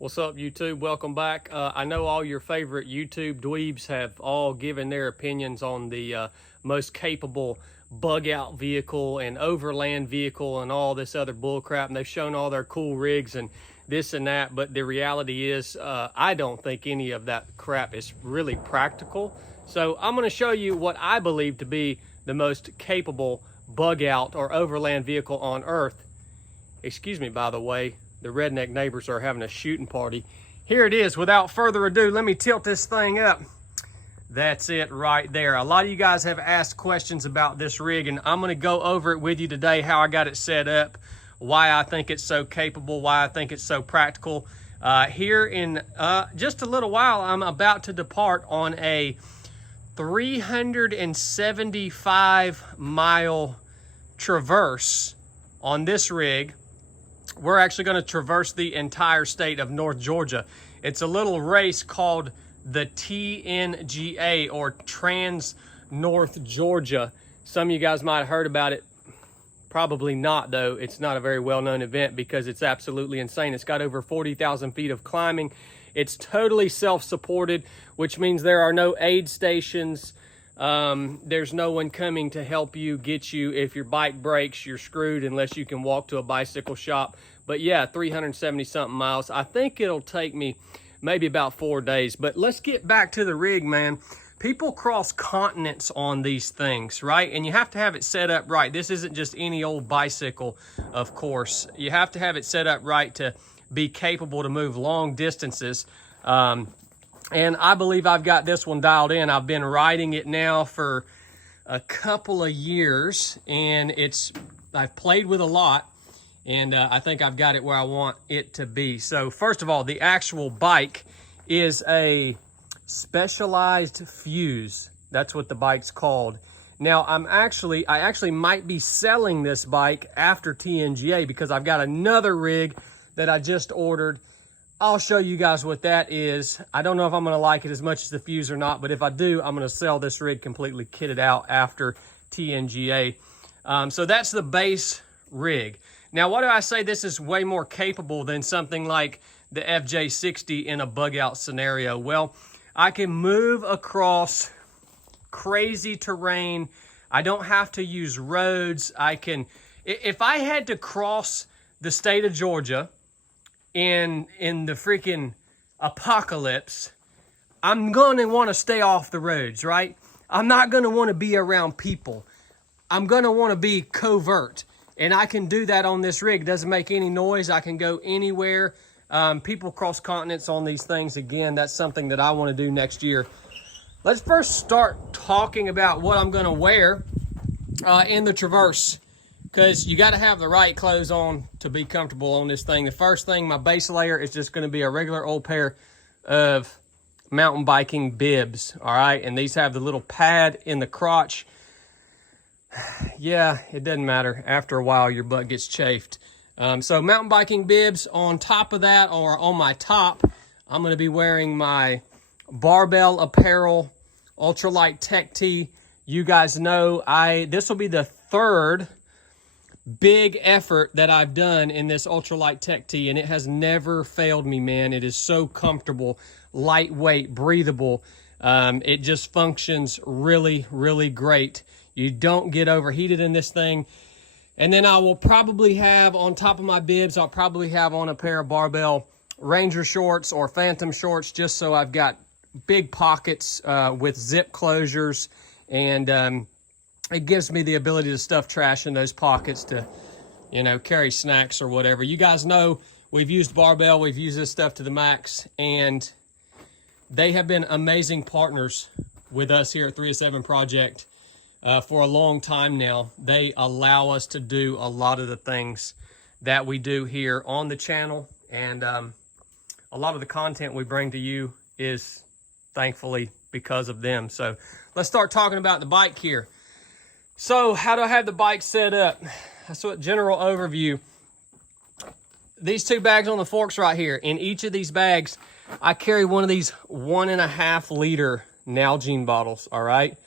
What's up, YouTube? Welcome back. I know all your favorite YouTube dweebs have all given their opinions on the most capable bug out vehicle and overland vehicle and all this other bull crap, and they've shown all their cool rigs and this and that, but the reality is I don't think any of that crap is really practical. So I'm going to show you what I believe to be the most capable bug out or overland vehicle on earth. Excuse me, by the way, the redneck neighbors are having a shooting party. Here it is. Without further ado, let me tilt this thing up. That's it right there. A lot of you guys have asked questions about this rig, and I'm going to go over it with you today, how I got it set up, why I think it's so capable, why I think it's so practical. Here in just a little while, I'm about to depart on a 375-mile traverse on this rig. We're actually going to traverse the entire state of North Georgia. It's a little race called the TNGA, or Trans North Georgia. Some of you guys might have heard about it. Probably not, though. It's not a very well-known event because it's absolutely insane. It's got over 40,000 feet of climbing. It's totally self-supported, which means there are no aid stations. There's no one coming to help you, get you. If your bike breaks, you're screwed unless you can walk to a bicycle shop. But yeah, 370 something miles. I think it'll take me maybe about 4 days. But let's get back to the rig, man. People cross continents on these things, right? And you have to have it set up right. This isn't just any old bicycle, of course. You have to have it set up right to be capable to move long distances. And I believe I've got this one dialed in. I've been riding it now for a couple of years, and I've played with a lot, and I think I've got it where I want it to be. So first of all, the actual bike is a specialized fuse. That's what the bike's called. Now I actually might be selling this bike after TNGA because I've got another rig that I just ordered. I'll show you guys what that is. I don't know if I'm going to like it as much as the fuse or not, but if I do, I'm going to sell this rig completely kitted out after TNGA. So that's the base rig. Now, why do I say this is way more capable than something like the FJ60 in a bug out scenario? Well, I can move across crazy terrain. I don't have to use roads. If I had to cross the state of Georgia in the freaking apocalypse, I'm gonna want to stay off the roads, right? I'm not gonna want to be around people. I'm gonna want to be covert, and I can do that on this rig. It doesn't make any noise. I can go anywhere. People cross continents on these things. Again, that's something that I want to do next year. Let's first start talking about what I'm gonna wear in the Traverse, because you got to have the right clothes on to be comfortable on this thing. The first thing, my base layer is just going to be a regular old pair of mountain biking bibs, all right? And these have the little pad in the crotch. Yeah, it doesn't matter. After a while, your butt gets chafed. So mountain biking bibs. On top of that, or on my top, I'm going to be wearing my Barbell Apparel Ultralight Tech Tee. You guys know this will be the third big effort that I've done in this ultralight tech tee, and it has never failed me, man. It is so comfortable, lightweight, breathable. It just functions really, really great. You don't get overheated in this thing. And then I will probably have, on top of my bibs, I'll probably have on a pair of Barbell Ranger shorts or Phantom shorts, just so I've got big pockets with zip closures, and it gives me the ability to stuff trash in those pockets to, carry snacks or whatever. You guys know we've used Barbell. We've used this stuff to the max, and they have been amazing partners with us here at 307 Project for a long time now. They allow us to do a lot of the things that we do here on the channel, and a lot of the content we bring to you is thankfully because of them. So let's start talking about the bike here. So how do I have the bike set up? That's what general overview. These two bags on the forks right here. In each of these bags, I carry one of these 1.5 liter Nalgene bottles, all right?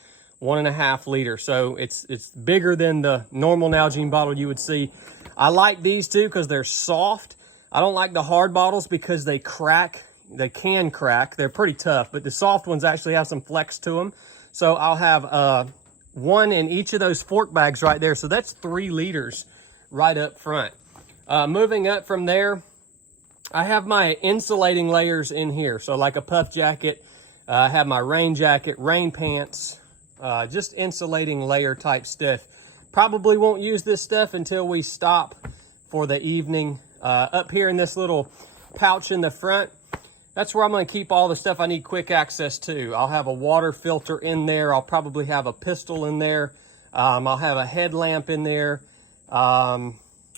1.5 liter. So it's bigger than the normal Nalgene bottle you would see. I like these two because they're soft. I don't like the hard bottles because they crack. They can crack. They're pretty tough, but the soft ones actually have some flex to them. So I'll have one in each of those fork bags right there. So that's 3 liters right up front. Moving up from there, I have my insulating layers in here. So like a puff jacket, I have my rain jacket, rain pants, just insulating layer type stuff. Probably won't use this stuff until we stop for the evening. Up here in this little pouch in the front, that's where I'm going to keep all the stuff I need quick access to. I'll have a water filter in there. I'll probably have a pistol in there. I'll have a headlamp in there.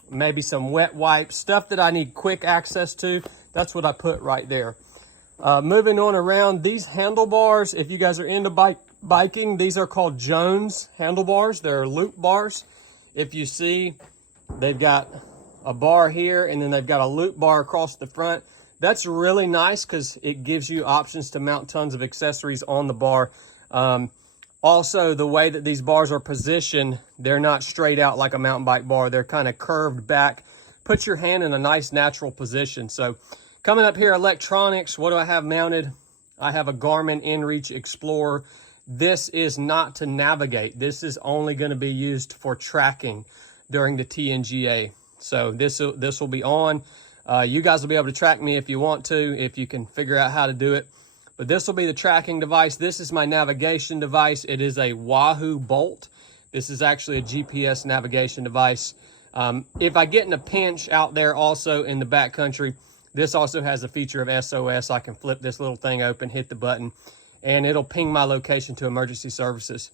Maybe some wet wipes, stuff that I need quick access to. That's what I put right there. Moving on around, these handlebars, if you guys are into biking, these are called Jones handlebars. They're loop bars. If you see, they've got a bar here and then they've got a loop bar across the front. That's really nice because it gives you options to mount tons of accessories on the bar. Also, the way that these bars are positioned, they're not straight out like a mountain bike bar. They're kind of curved back. Put your hand in a nice natural position. So coming up here, electronics, what do I have mounted? I have a Garmin InReach Explorer. This is not to navigate. This is only going to be used for tracking during the TNGA. So this will be on. You guys will be able to track me if you want to, if you can figure out how to do it. But this will be the tracking device. This is my navigation device. It is a Wahoo Bolt. This is actually a GPS navigation device. If I get in a pinch out there also in the backcountry, this also has a feature of SOS. I can flip this little thing open, hit the button, and it'll ping my location to emergency services.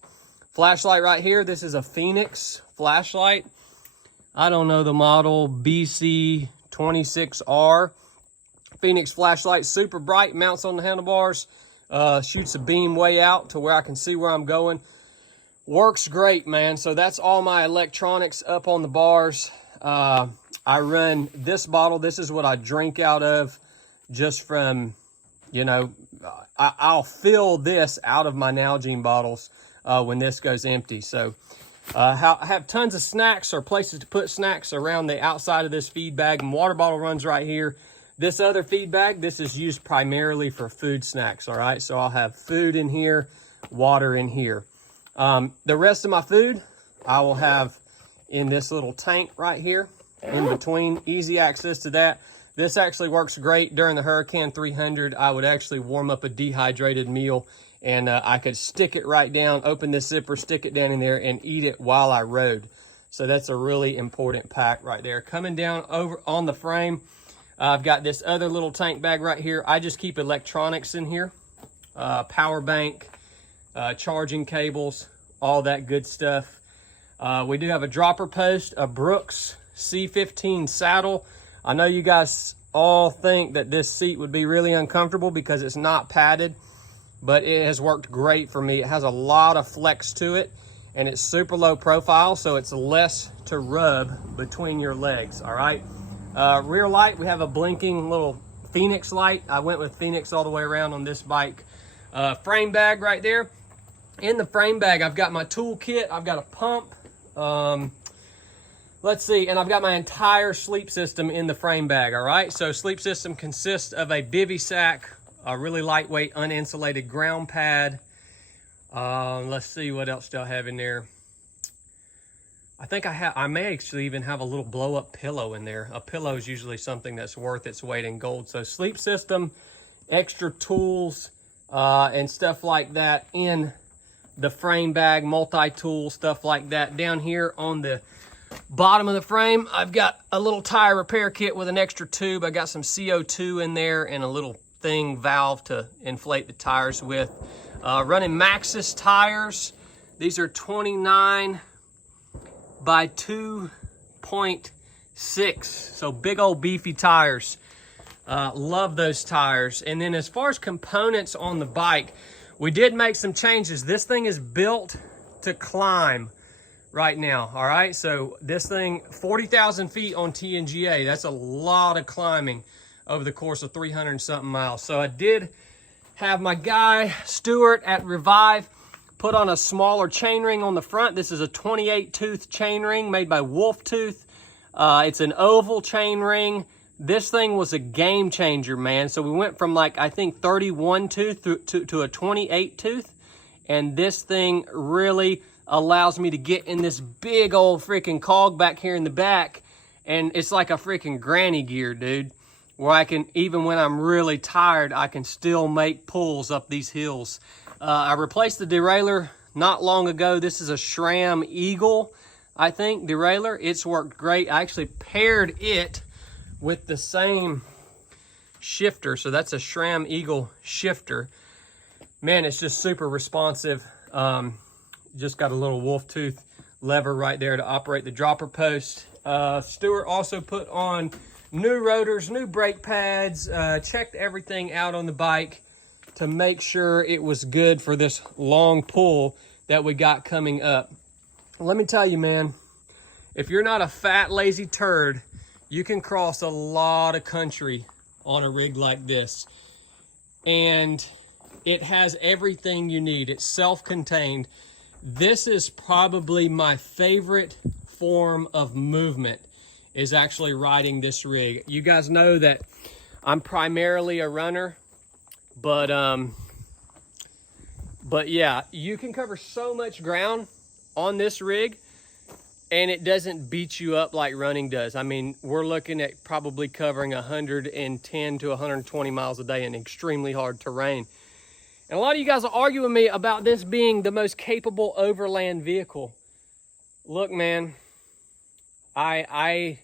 Flashlight right here. This is a Phoenix flashlight. I don't know the model, BC26R. Phoenix flashlight, super bright, mounts on the handlebars, shoots a beam way out to where I can see where I'm going. Works great, man. So that's all my electronics up on the bars. I run this bottle. This is what I drink out of, just from, you know, I'll fill this out of my Nalgene bottles when this goes empty. So I have tons of snacks or places to put snacks around the outside of this feed bag, and water bottle runs right here. This other feed bag, this is used primarily for food snacks, all right? So I'll have food in here, water in here. The rest of my food, I will have in this little tank right here in between. Easy access to that. This actually works great during the Hurricane 300. I would actually warm up a dehydrated meal, and I could stick it right down, open this zipper, stick it down in there, and eat it while I rode. So that's a really important pack right there. Coming down over on the frame, I've got this other little tank bag right here. I just keep electronics in here, power bank, charging cables, all that good stuff. We do have a dropper post, a Brooks C15 saddle. I know you guys all think that this seat would be really uncomfortable because it's not padded, but it has worked great for me. It has a lot of flex to it, and it's super low profile, so it's less to rub between your legs, all right? Rear light, we have a blinking little Phoenix light. I went with Phoenix all the way around on this bike. Frame bag right there. In the frame bag, I've got my tool kit. I've got a pump. Let's see, and I've got my entire sleep system in the frame bag, all right? So sleep system consists of a bivy sack, a really lightweight uninsulated ground pad. Let's see, what else do I have in there? I think I may actually even have a little blow-up pillow in there. A pillow is usually something that's worth its weight in gold. So sleep system, extra tools, and stuff like that in the frame bag, multi-tool, stuff like that. Down here on the bottom of the frame, I've got a little tire repair kit with an extra tube. I got some CO2 in there and a little valve to inflate the tires with. Running Maxxis tires. These are 29 by 2.6, so big old beefy tires. Love those tires. And then as far as components on the bike, we did make some changes. This thing is built to climb right now, all right? So this thing, 40,000 feet on TNGA, that's a lot of climbing over the course of 300 and something miles. So I did have my guy, Stuart at Revive, put on a smaller chainring on the front. This is a 28 tooth chainring made by Wolf Tooth. It's an oval chainring this thing was a game changer, man. So we went from like, I think 31 tooth to a 28 tooth. And this thing really allows me to get in this big old freaking cog back here in the back. And it's like a freaking granny gear, dude. Where I can, even when I'm really tired, I can still make pulls up these hills. I replaced the derailleur not long ago. This is a SRAM Eagle, I think, derailleur. It's worked great. I actually paired it with the same shifter. So that's a SRAM Eagle shifter. Man, it's just super responsive. Just got a little wolf tooth lever right there to operate the dropper post. Stuart also put on new rotors, new brake pads, checked everything out on the bike to make sure it was good for this long pull that we got coming up. Let me tell you, man, if you're not a fat, lazy turd, you can cross a lot of country on a rig like this. And it has everything you need. It's self-contained. This is probably my favorite form of movement, is actually riding this rig. You guys know that I'm primarily a runner, but yeah, you can cover so much ground on this rig and it doesn't beat you up like running does. I mean, we're looking at probably covering 110 to 120 miles a day in extremely hard terrain. And a lot of you guys will argue with me about this being the most capable overland vehicle. Look, man, I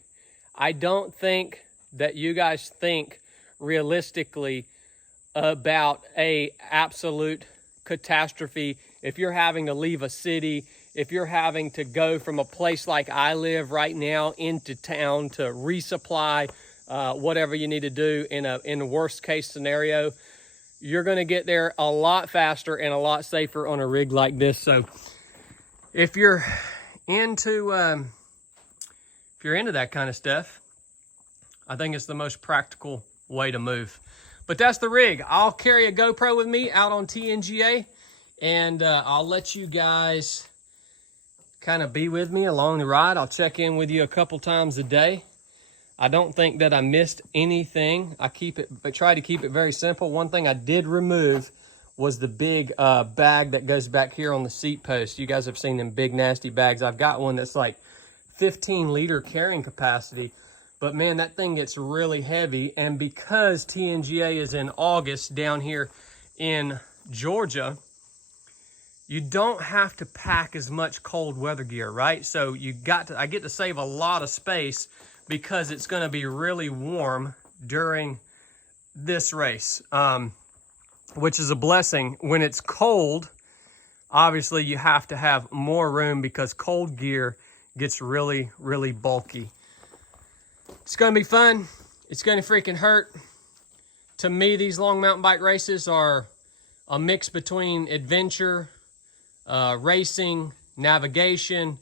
don't think that you guys think realistically about a absolute catastrophe. If you're having to leave a city, if you're having to go from a place like I live right now into town to resupply whatever you need to do in a worst case scenario, you're going to get there a lot faster and a lot safer on a rig like this. So if you're into that kind of stuff, I think it's the most practical way to move. But that's the rig. I'll carry a GoPro with me out on TNGA, and I'll let you guys kind of be with me along the ride. I'll check in with you a couple times a day. I don't think that I missed anything. I try to keep it very simple. One thing I did remove was the big bag that goes back here on the seat post. You guys have seen them big nasty bags. I've got one that's like 15-liter carrying capacity, but man, that thing gets really heavy. And because TNGA is in August down here in Georgia, you don't have to pack as much cold weather gear, right? So I get to save a lot of space because it's going to be really warm during this race, which is a blessing. When it's cold, obviously you have to have more room because cold gear gets really, really bulky. It's going to be fun. It's going to freaking hurt. To me, these long mountain bike races are a mix between adventure, racing, navigation,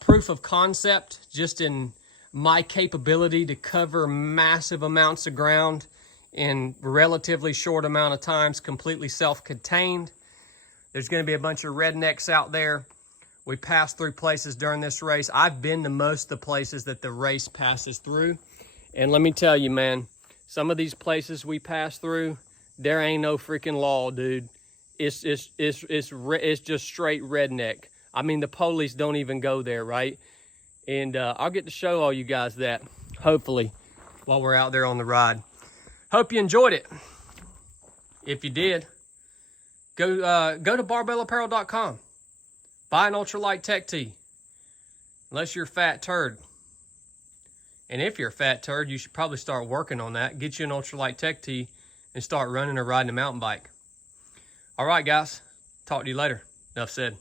proof of concept, just in my capability to cover massive amounts of ground in relatively short amount of times, completely self-contained. There's going to be a bunch of rednecks out there. We pass through places during this race. I've been to most of the places that the race passes through. And let me tell you, man, some of these places we pass through, there ain't no freaking law, dude. It's just straight redneck. I mean, the police don't even go there, right? And I'll get to show all you guys that, hopefully, while we're out there on the ride. Hope you enjoyed it. If you did, go to barbellapparel.com. Buy an ultralight tech tee. Unless you're a fat turd. And if you're a fat turd, you should probably start working on that. Get you an ultralight tech tee and start running or riding a mountain bike. All right, guys. Talk to you later. Nuff said.